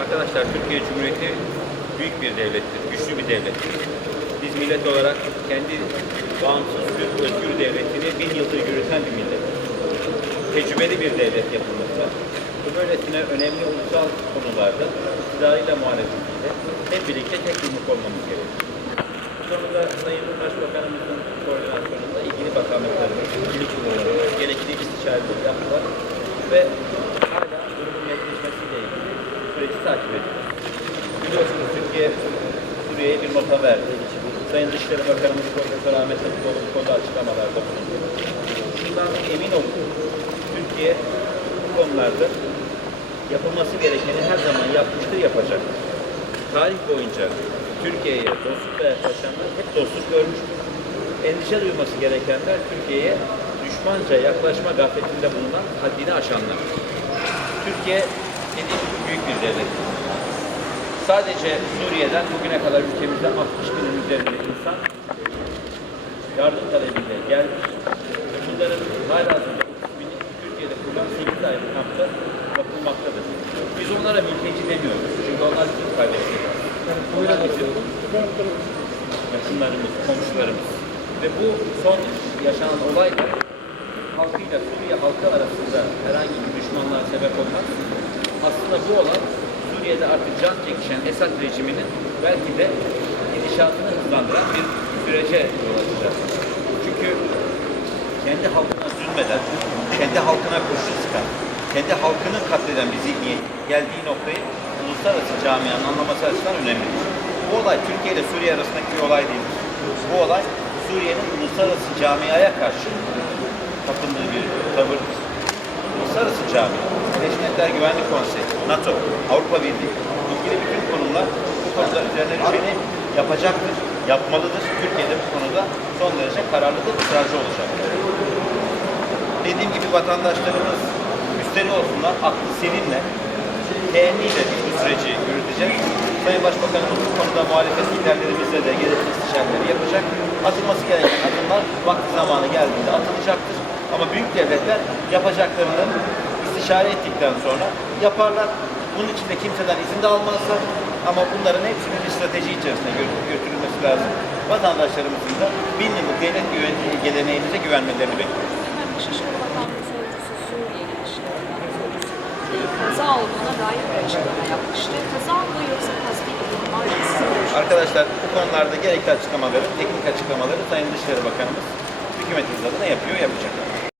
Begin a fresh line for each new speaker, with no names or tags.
Arkadaşlar Türkiye Cumhuriyeti büyük bir devlettir, güçlü bir devlettir. Biz millet olarak kendi bağımsız, özgür devletini bin yıldır yürüten bir millet. Tecrübeli bir devlet yapılmakta. Böylesine önemli ulusal konularda iktidarıyla muhalefetiyle hep birlikte tek yumruk olmamız gerekiyor. Konuda Sayın Başbakanımızın koordinasyonunda ilgili bakanlıklarımız, ilgili kurullarımız gerekli istişareleri yaptılar ve hala durumun netleşmesiyle ilgili süreci takip ediyoruz. Biliyorsunuz Türkiye Suriye'ye bir nota verdi. Sayın Dışişleri Bakanımız Profesör Ahmet Davutoğlu bu konuda açıklamalarda bulundu. Şundan emin olun. Türkiye bu konularda yapılması gerekeni her zaman yapmıştır, yapacaktır. Tarih boyunca Türkiye'ye dostlukla yaklaşanlar hep dostluk görmüştür. Endişe duyması gerekenler Türkiye'ye düşmanca yaklaşma gafletinde bulunan haddini aşanlar. Türkiye dediğim büyük bir devlet. Sadece Suriye'den bugüne kadar ülkemize 60 binin üzerinde insan yardım talebiyle gelmiş. Ve bunların hala 30 bini Türkiye'de kurulan 8 ayrı kampta bakılmaktadır. Biz onlara mülteci demiyoruz. Çünkü onlar bizim kardeşlerimiz. Bizim yakınlarımız, komşularımız. Ve bu son yaşanan olay halkıyla Suriye halkı arasında herhangi bir düşmanlığa sebep olmaz. Aslında bu olan Suriye'de artık can çekişen Esad rejiminin belki de gidişatını hızlandıran bir sürece yol açacak. Çünkü kendi halkına zulmeden, kendi halkına kurşun sıkan, kendi halkını katleden bir zihniyet geldiği noktayı uluslararası camianın anlaması açısından önemlidir. Bu olay Türkiye ile Suriye arasındaki olay değildir. Bu olay Suriye'nin uluslararası camiaya karşı tapındığı bir tavırdır. Uluslararası camia, Birleşmiş Güvenlik Konseyi, NATO, Avrupa Birliği ilgili bütün konular bu konular üzerine düşeni yapacaktır, yapmalıdır. Türkiye'de bu konuda son derece kararlıdır, ısrarcı olacaktır. Dediğim gibi vatandaşlarımız üstleri olsunlar, aklı selimle, teğenniyle biz bu süreci yürüteceğiz. Sayın Başbakanımız bu konuda muhalefet liderlerimizle de gerekli istişareleri yapacak. Atılması gereken adımlar vakti zamanı geldiğinde atılacaktır. Ama büyük devletler yapacaklarını istişare ettikten sonra yaparlar. Bunun için de kimseden izin de almazlar. Ama bunların hepsinin bir strateji içerisinde gö- götürülmesi lazım. Vatandaşlarımızın da bin yıllık devlet geleneğimize güvenmelerini bekliyoruz.
Kaza olduğuna dair bir açıklama yapmıştı. Kaza mı yoksa kasti bir durum?
Arkadaşlar bu konularda gerekli açıklamaları, teknik açıklamaları Sayın Dışişleri Bakanımız hükümetimiz adına yapıyor, yapacak.